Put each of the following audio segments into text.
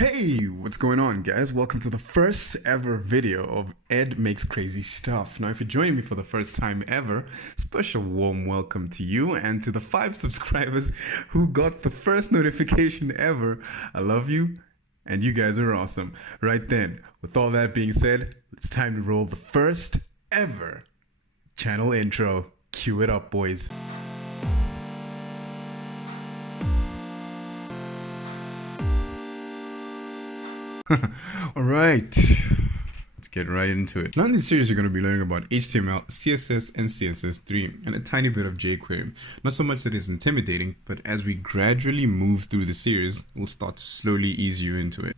Hey, what's going on, guys? Welcome to the first ever video of Ed Makes Crazy Stuff. Now, if you're joining me for the first time ever, special warm welcome to you and to the 5 subscribers who got the first notification ever. I love you, and you guys are awesome. Right then, with all that being said, it's time to roll the first ever channel intro. Cue it up, boys. All right, let's get right into it. Now in this series, you're going to be learning about HTML, CSS, and CSS3, and a tiny bit of jQuery. Not so much that it's intimidating, but as we gradually move through the series, we'll start to slowly ease you into it.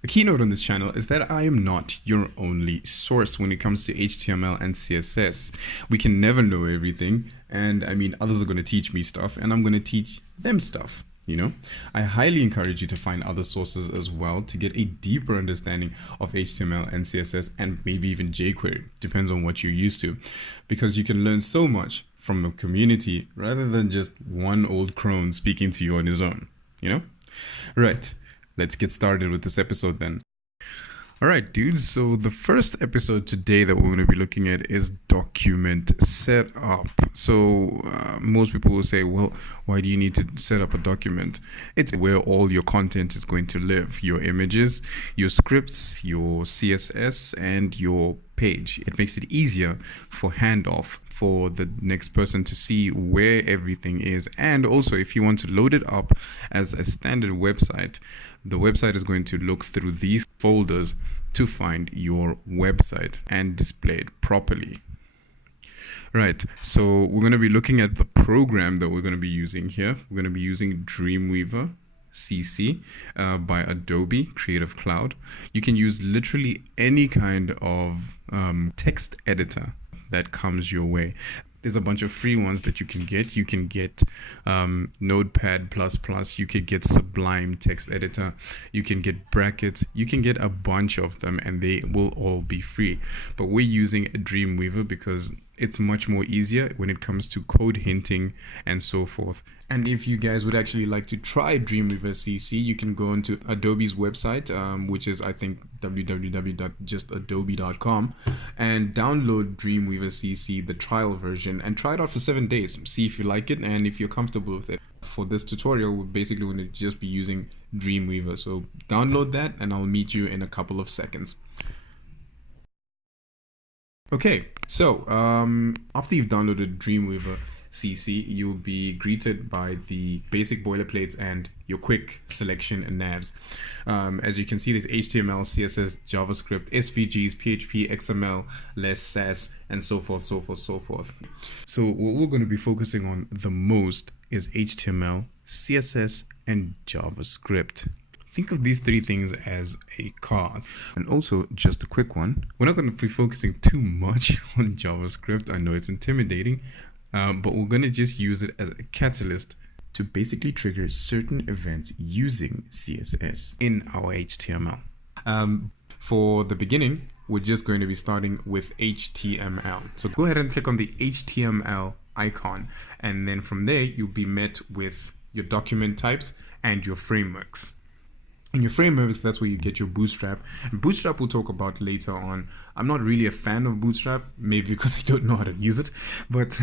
The keynote on this channel is that I am not your only source when it comes to HTML and CSS. We can never know everything, and I mean, others are going to teach me stuff, and I'm going to teach them stuff. You know, I highly encourage you to find other sources as well to get a deeper understanding of HTML and CSS and maybe even jQuery. Depends on what you're used to, because you can learn so much from a community rather than just one old crone speaking to you on his own, you know? Right, let's get started with this episode then. Alright dudes, so the first episode today that we're going to be looking at is document setup. So most people will say, well, why do you need to set up a document? It's where all your content is going to live. Your images, your scripts, your CSS, and your page. It makes it easier for handoff for the next person to see where everything is. And also, if you want to load it up as a standard website, the website is going to look through these folders to find your website and display it properly. Right, so we're going to be looking at the program that we're going to be using here. We're going to be using Dreamweaver CC by Adobe Creative Cloud. You can use literally any kind of text editor that comes your way. There's a bunch of free ones that you can get. You can get Notepad++, you could get Sublime text editor, you can get brackets, you can get a bunch of them and they will all be free. But we're using a Dreamweaver because it's much more easier when it comes to code hinting and so forth. And if you guys would actually like to try Dreamweaver CC, you can go onto Adobe's website, which is I think www.justadobe.com, and download Dreamweaver CC, the trial version, and try it out for 7 days. See if you like it and if you're comfortable with it. For this tutorial, we're basically going to just be using Dreamweaver. So download that and I'll meet you in a couple of seconds. Okay, so after you've downloaded Dreamweaver CC, you'll be greeted by the basic boilerplates and your quick selection and navs. As you can see, there's HTML, CSS, JavaScript, SVGs, PHP, XML, less SAS, and so forth, so forth, so forth. So what we're going to be focusing on the most is HTML, CSS, and JavaScript. Think of these 3 things as a car. And also, just a quick one, we're not going to be focusing too much on JavaScript. I know it's intimidating, but we're going to just use it as a catalyst to basically trigger certain events using CSS in our HTML. For the beginning, we're just going to be starting with HTML. So go ahead and click on the HTML icon, and then from there, you'll be met with your document types and your frameworks. In your frameworks, that's where you get your Bootstrap. And Bootstrap we'll talk about later on. I'm not really a fan of Bootstrap, maybe because I don't know how to use it. But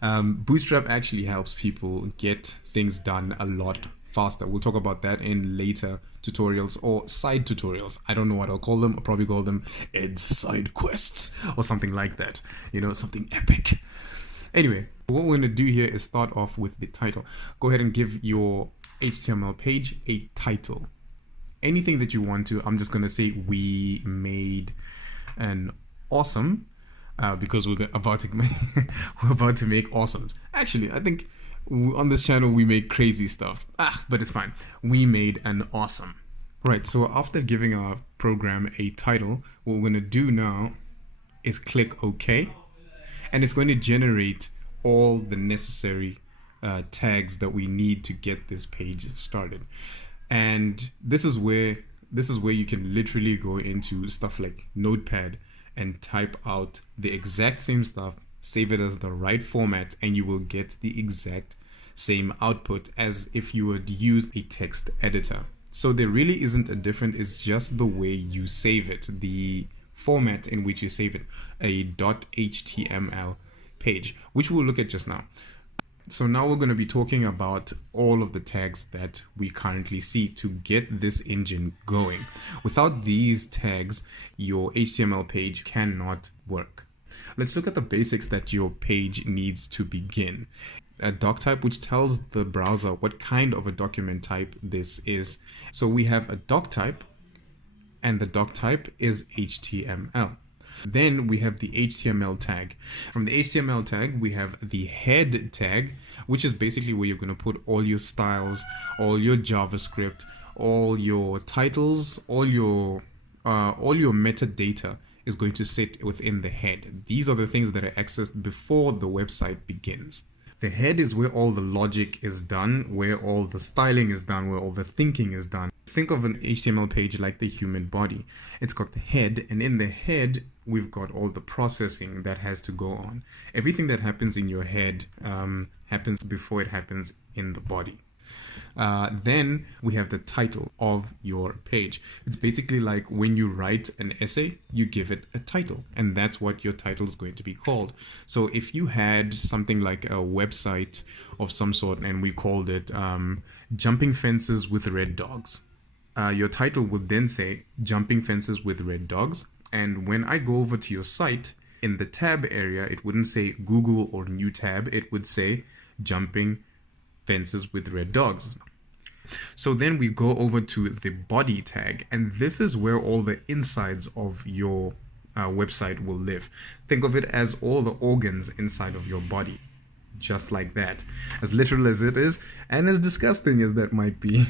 Bootstrap actually helps people get things done a lot faster. We'll talk about that in later tutorials or side tutorials. I don't know what I'll call them. I'll probably call them Ed's side quests or something like that. You know, something epic. Anyway, what we're going to do here is start off with the title. Go ahead and give your HTML page a title. Anything that you want to. I'm just going to say we made an awesome because we're about to make awesomes. Actually, I think on this channel we make crazy stuff. But it's fine. We made an awesome. Right, so after giving our program a title, what we're going to do now is click OK, and it's going to generate all the necessary tags that we need to get this page started. And this is where you can literally go into stuff like Notepad and type out the exact same stuff, save it as the right format, and you will get the exact same output as if you would use a text editor. So there really isn't a difference, it's just the way you save it, the format in which you save it, a .html page, which we'll look at just now. So now we're going to be talking about all of the tags that we currently see to get this engine going. Without these tags, your HTML page cannot work. Let's look at the basics that your page needs to begin. A Doctype, which tells the browser what kind of a document type this is. So we have a Doctype, and the Doctype is HTML. Then we have the HTML tag. From the HTML tag, we have the head tag, which is basically where you're going to put all your styles, all your JavaScript, all your titles, all your metadata is going to sit within the head. These are the things that are accessed before the website begins. The head is where all the logic is done, where all the styling is done, where all the thinking is done. Think of an HTML page like the human body. It's got the head, and in the head, we've got all the processing that has to go on. Everything that happens in your head happens before it happens in the body. Then we have the title of your page. It's basically like when you write an essay, you give it a title, and that's what your title is going to be called. So if you had something like a website of some sort and we called it Jumping Fences with Red Dogs, your title would then say Jumping Fences with Red Dogs. And when I go over to your site, in the tab area, it wouldn't say Google or new tab, it would say Jumping Fences with Red Dogs. So then we go over to the body tag, and this is where all the insides of your website will live. Think of it as all the organs inside of your body, just like that. As literal as it is, and as disgusting as that might be,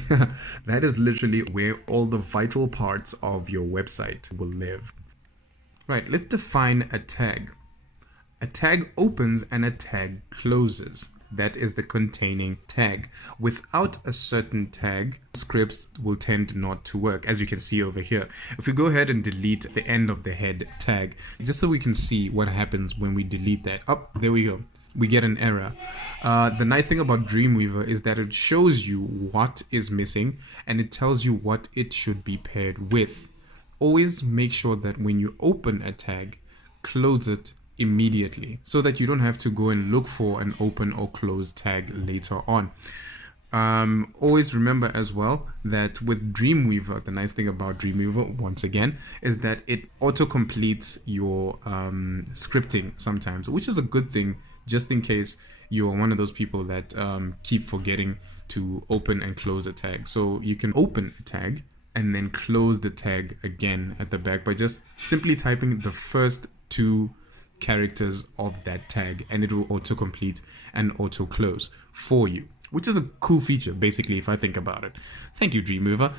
that is literally where all the vital parts of your website will live. Right, let's define a tag. A tag opens and a tag closes. That is the containing tag. Without a certain tag, scripts will tend not to work, as you can see over here. If we go ahead and delete the end of the head tag, just so we can see what happens when we delete that. Oh, there we go. We get an error. The nice thing about Dreamweaver is that it shows you what is missing and it tells you what it should be paired with. Always make sure that when you open a tag, close it immediately so that you don't have to go and look for an open or close tag later on. Always remember as well that with Dreamweaver, the nice thing about Dreamweaver, once again, is that it auto-completes your scripting sometimes, which is a good thing, just in case you're one of those people that keep forgetting to open and close a tag. So you can open a tag and then close the tag again at the back by just simply typing the first two characters of that tag, and it will auto-complete and auto-close for you, which is a cool feature, basically, if I think about it. Thank you, Dreamweaver.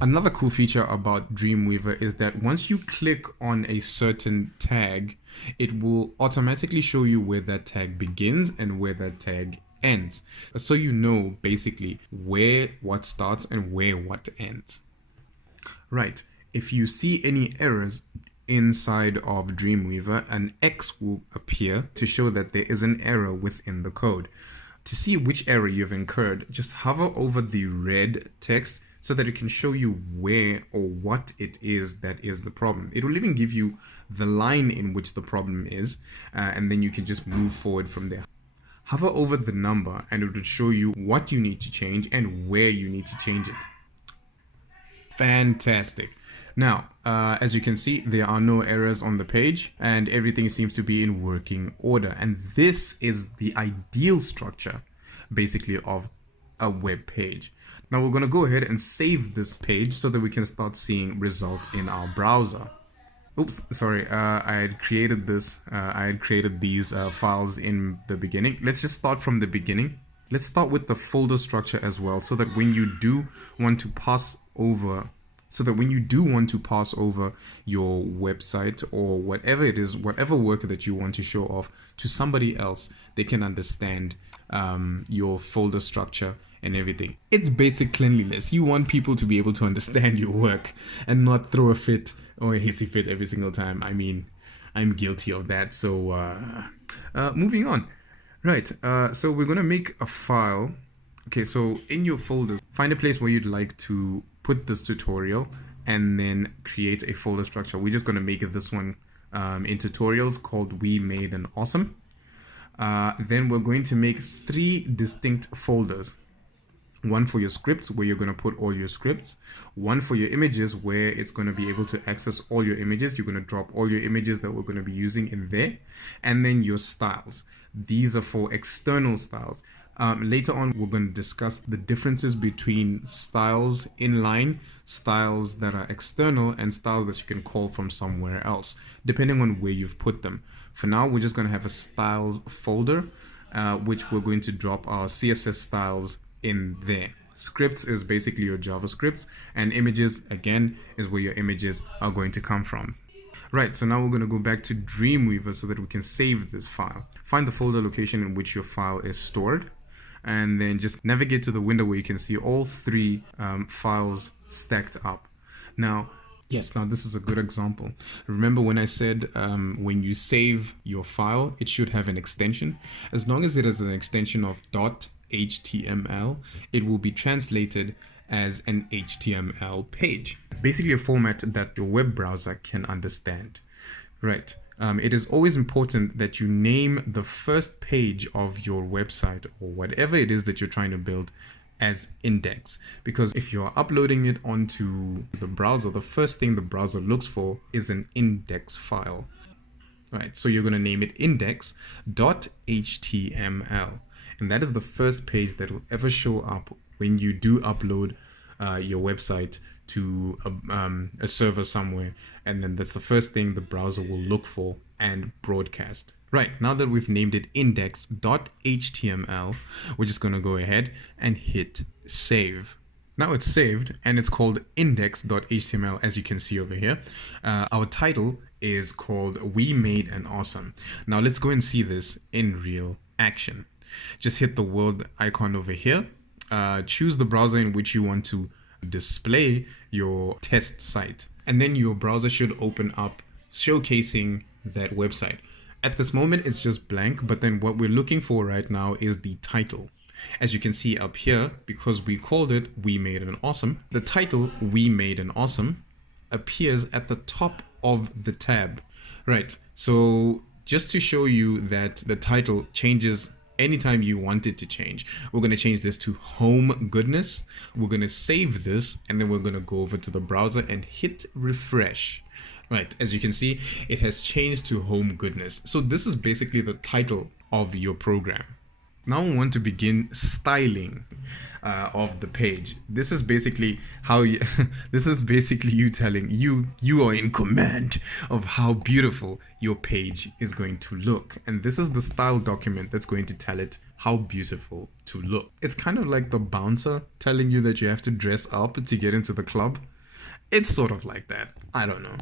Another cool feature about Dreamweaver is that once you click on a certain tag, it will automatically show you where that tag begins and where that tag ends, so you know basically where what starts and where what ends. Right, if you see any errors inside of Dreamweaver, an X will appear to show that there is an error within the code. To see which error you've incurred, just hover over the red text so that it can show you where or what it is that is the problem. It will even give you the line in which the problem is, and then you can just move forward from there. Hover over the number and it will show you what you need to change and where you need to change it. Fantastic. Now, as you can see, there are no errors on the page and everything seems to be in working order. And this is the ideal structure, basically, of a web page. Now we're going to go ahead and save this page so that we can start seeing results in our browser. Oops, sorry, I had created this, I had created these files in the beginning. Let's just start from the beginning. Let's start with the folder structure as well, so that when you do want to pass over your website or whatever it is, whatever work that you want to show off to somebody else, they can understand your folder structure and everything. It's basic cleanliness. You want people to be able to understand your work and not throw a fit or a hissy fit every single time. I mean, I'm guilty of that. So moving on. Right, so we're going to make a file Okay, so in your folders, find a place where you'd like to put this tutorial and then create a folder structure. We're just going to make this one in tutorials called We Made an Awesome. Then we're going to make 3 distinct folders. One for your scripts, where you're going to put all your scripts. One for your images, where it's going to be able to access all your images. You're going to drop all your images that we're going to be using in there. And then your styles. These are for external styles. Later on, we're going to discuss the differences between styles inline, styles that are external, and styles that you can call from somewhere else, depending on where you've put them. For now, we're just going to have a styles folder, which we're going to drop our CSS styles in there. Scripts is basically your JavaScripts, and images, again, is where your images are going to come from. Right, so now we're going to go back to Dreamweaver so that we can save this file. Find the folder location in which your file is stored, and then just navigate to the window where you can see all 3 files stacked up. Now, yes, now this is a good example. Remember when I said when you save your file, it should have an extension. As long as it has an extension of .html, it will be translated as an HTML page. Basically a format that your web browser can understand. Right. It is always important that you name the first page of your website or whatever it is that you're trying to build as index, because if you're uploading it onto the browser, the first thing the browser looks for is an index file. Right, so you're going to name it index.html, and that is the first page that will ever show up when you do upload your website to a server somewhere, and then that's the first thing the browser will look for and broadcast. Right, now that we've named it index.html, we're just going to go ahead and hit save. Now it's saved and it's called index.html, as you can see over here. Our title is called We Made an Awesome. Now let's go and see this in real action. Just hit the world icon over here. Choose the browser in which you want to display your test site, and then your browser should open up showcasing that website. At this moment it's just blank, but then what we're looking for right now is the title. As you can see up here, because we called it We Made an Awesome, the title We Made an Awesome appears at the top of the tab. Right, so just to show you that the title changes anytime you want it to change, we're going to change this to Home Goodness. We're going to save this, and then we're going to go over to the browser and hit refresh. Right, as you can see, it has changed to Home Goodness. So this is basically the title of your program. Now we want to begin styling of the page. This is basically how you, this is basically you telling you are in command of how beautiful your page is going to look. And this is the style document that's going to tell it how beautiful to look. It's kind of like the bouncer telling you that you have to dress up to get into the club. It's sort of like that. I don't know.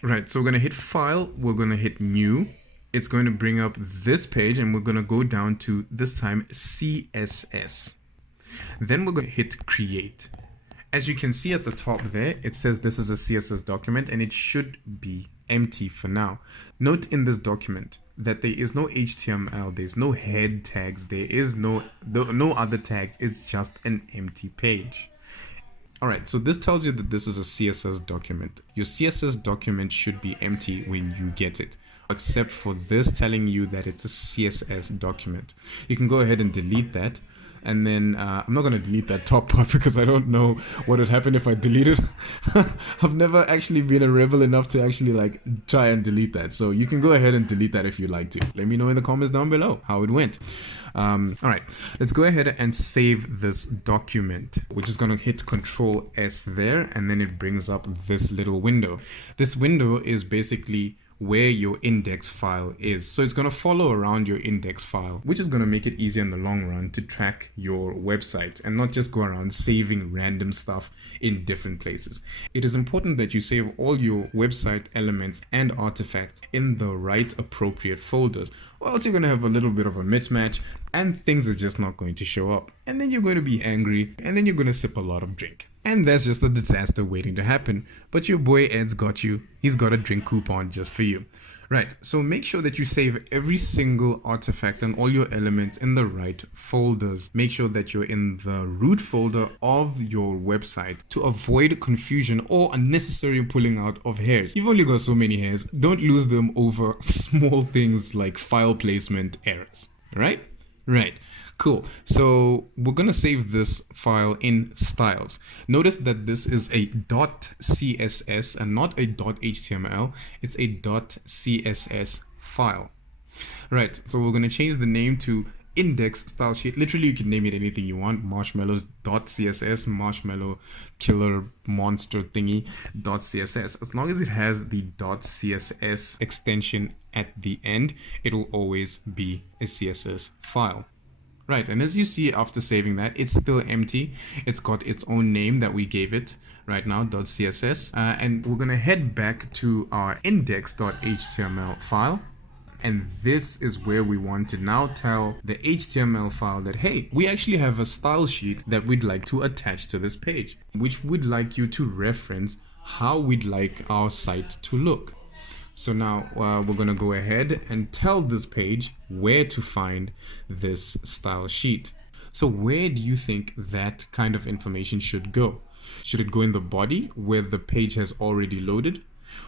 Right, so we're going to hit File, we're going to hit New. It's going to bring up this page, and we're going to go down to, this time, CSS. Then we're going to hit Create. As you can see at the top there, it says this is a CSS document, and it should be empty for now. Note in this document that there is no HTML, there's no head tags, there is no other tags, it's just an empty page. Alright, so this tells you that this is a CSS document. Your CSS document should be empty when you get it, except for this telling you that it's a CSS document. You can go ahead and delete that, and then I'm not going to delete that top part because I don't know what would happen if I delete it. I've never actually been a rebel enough to actually like try and delete that, so you can go ahead and delete that if you like to. Let me know in the comments down below how it went. Alright, let's go ahead and save this document. We're just going to hit Control S there, and then it brings up this little window. This window is basically where your index file is. So it's going to follow around your index file, which is going to make it easier in the long run to track your website and not just go around saving random stuff in different places. It is important that you save all your website elements and artifacts in the right appropriate folders, or else you're going to have a little bit of a mismatch and things are just not going to show up. And then you're going to be angry, and then you're going to sip a lot of drink. And that's just a disaster waiting to happen. But your boy Ed's got you. He's got a drink coupon just for you. Right, so make sure that you save every single artifact and all your elements in the right folders. Make sure that you're in the root folder of your website to avoid confusion or unnecessary pulling out of hairs. You've only got so many hairs, don't lose them over small things like file placement errors, right? Right. Cool. So we're going to save this file in styles. Notice that this is a .css and not a .html. It's a .css file. Right. So we're going to change the name to index style sheet. Literally, you can name it anything you want. Marshmallows.css, marshmallow killer monster thingy .css. As long as it has the .css extension at the end, it will always be a CSS file. Right, and as you see after saving that, it's still empty. It's got its own name that we gave it right now, .css. And we're going to head back to our index.html file. And this is where we want to now tell the HTML file that, hey, we actually have a style sheet that we'd like to attach to this page, which we'd like you to reference how we'd like our site to look. So now we're going to go ahead and tell this page where to find this style sheet. So where do you think that kind of information should go? Should it go in the body where the page has already loaded?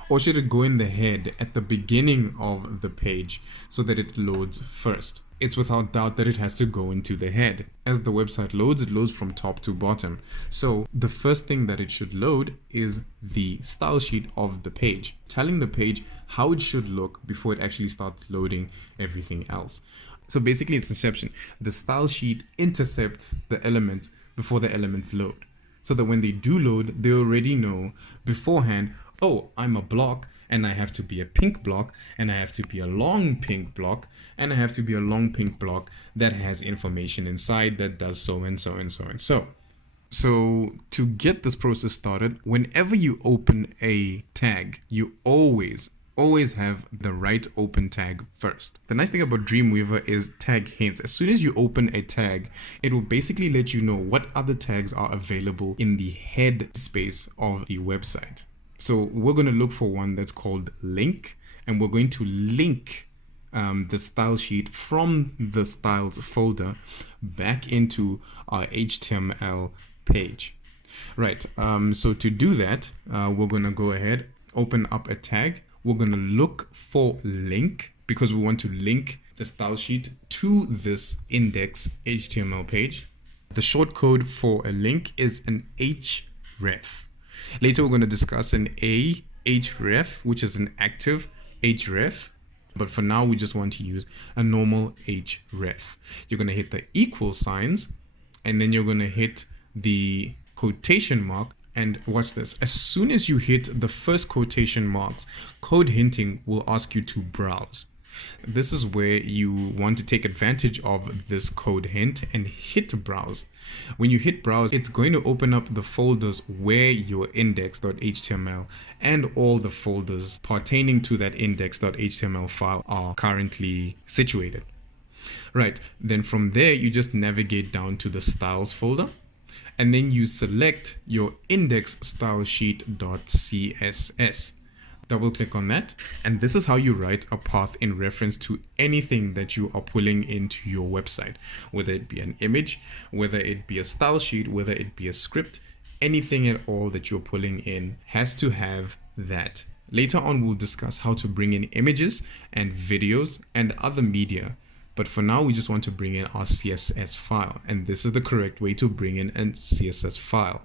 Or should it go in the head at the beginning of the page so that it loads first? It's without doubt that it has to go into the head. As the website loads, it loads from top to bottom. So the first thing that it should load is the style sheet of the page, telling the page how it should look before it actually starts loading everything else. So basically it's inception. The style sheet intercepts the elements before the elements load, so that when they do load, they already know beforehand, oh, I'm a block and I have to be a pink block and I have to be a long pink block and I have to be a long pink block that has information inside that does so and so and so and so. So to get this process started, whenever you open a tag, you always have the right open tag first. The nice thing about Dreamweaver is tag hints. As soon as you open a tag, it will basically let you know what other tags are available in the head space of the website. So we're going to look for one that's called link, and we're going to link the style sheet from the styles folder back into our HTML page. Right, so to do that, we're going to go ahead, open up a tag. We're going to look for link because we want to link the style sheet to this index HTML page. The short code for a link is an href. Later, we're going to discuss an ahref, which is an active href. But for now, we just want to use a normal href. You're going to hit the equal signs, and then you're going to hit the quotation mark. And watch this. As soon as you hit the first quotation marks, code hinting will ask you to browse. This is where you want to take advantage of this code hint and hit browse. When you hit browse, it's going to open up the folders where your index.html and all the folders pertaining to that index.html file are currently situated. Right, then from there, you just navigate down to the styles folder. And then you select your index style sheet.css. Double click on that. And this is how you write a path in reference to anything that you are pulling into your website, whether it be an image, whether it be a style sheet, whether it be a script, anything at all that you're pulling in has to have that. Later on, we'll discuss how to bring in images and videos and other media. But for now, we just want to bring in our CSS file. And this is the correct way to bring in a CSS file.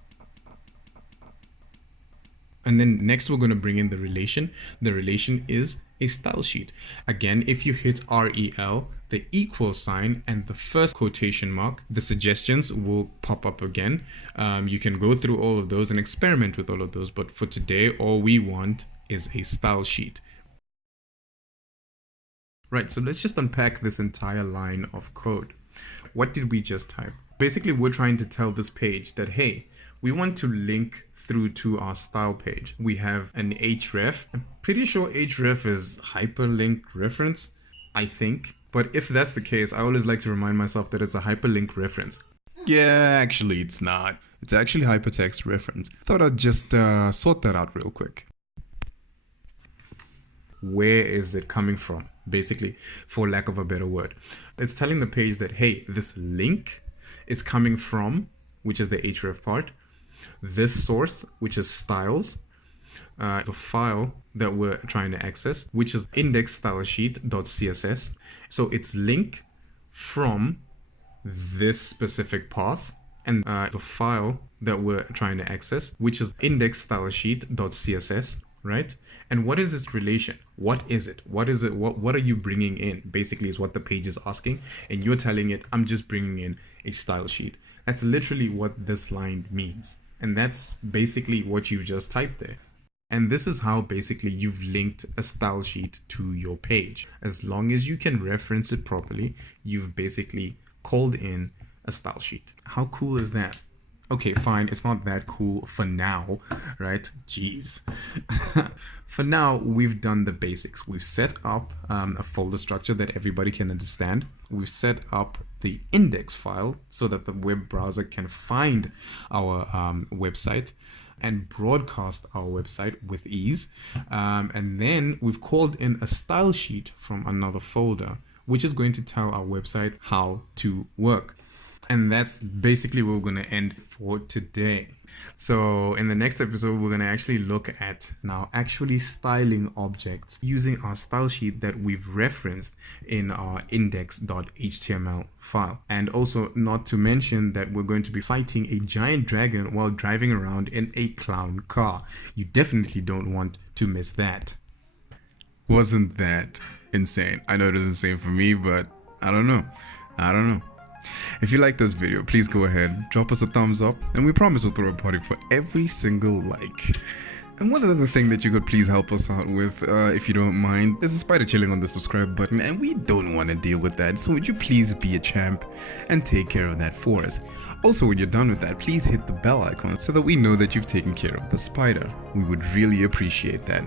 And then next, we're going to bring in the relation. The relation is a style sheet. Again, if you hit REL, the equal sign, and the first quotation mark, the suggestions will pop up again. You can go through all of those and experiment with all of those. But for today, all we want is a style sheet. Right, so let's just unpack this entire line of code. What did we just type? Basically, we're trying to tell this page that, hey, we want to link through to our style page. We have an href. I'm pretty sure href is hyperlink reference, I think. But if that's the case, I always like to remind myself that it's a hyperlink reference. Yeah, actually, it's not. It's actually hypertext reference. Thought I'd just sort that out real quick. where is it coming from, basically, for lack of a better word. It's telling the page that, hey, this link is coming from, which is the href part, this source, which is styles, the file that we're trying to access, which is indexstylesheet.css. So it's link from this specific path, and the file that we're trying to access, which is indexstylesheet.css, right? And what is its relation? What is it? What is it? What are you bringing in? Basically is what the page is asking, and you're telling it, I'm just bringing in a style sheet. That's literally what this line means. And that's basically what you've just typed there. And this is how basically you've linked a style sheet to your page. As long as you can reference it properly, you've basically called in a style sheet. How cool is that? Okay, fine, it's not that cool for now, right? Jeez. For now, we've done the basics. We've set up a folder structure that everybody can understand. We've set up the index file so that the web browser can find our website and broadcast our website with ease. And then we've called in a style sheet from another folder, which is going to tell our website how to work. And that's basically where we're going to end for today. So in the next episode, we're going to actually look at now actually styling objects using our style sheet that we've referenced in our index.html file. And also not to mention that we're going to be fighting a giant dragon while driving around in a clown car. You definitely don't want to miss that. Wasn't that insane? I know it is insane for me, but I don't know. If you like this video, please go ahead, drop us a thumbs up, and we promise we'll throw a party for every single like. And one other thing that you could please help us out with, if you don't mind, is a spider chilling on the subscribe button, and we don't want to deal with that, so would you please be a champ and take care of that for us. Also, when you're done with that, please hit the bell icon so that we know that you've taken care of the spider. We would really appreciate that.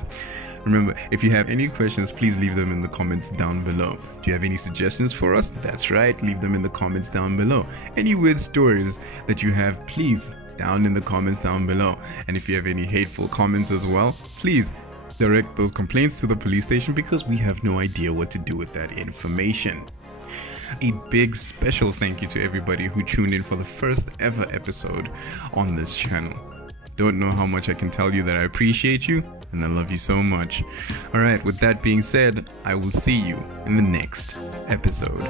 Remember, if you have any questions, please leave them in the comments down below. Do you have any suggestions for us? That's right, leave them in the comments down below. Any weird stories that you have, please, down in the comments down below. And if you have any hateful comments as well, please direct those complaints to the police station, because we have no idea what to do with that information. A big special thank you to everybody who tuned in for the first ever episode on this channel. Don't know how much I can tell you that I appreciate you and I love you so much. Alright, with that being said, I will see you in the next episode.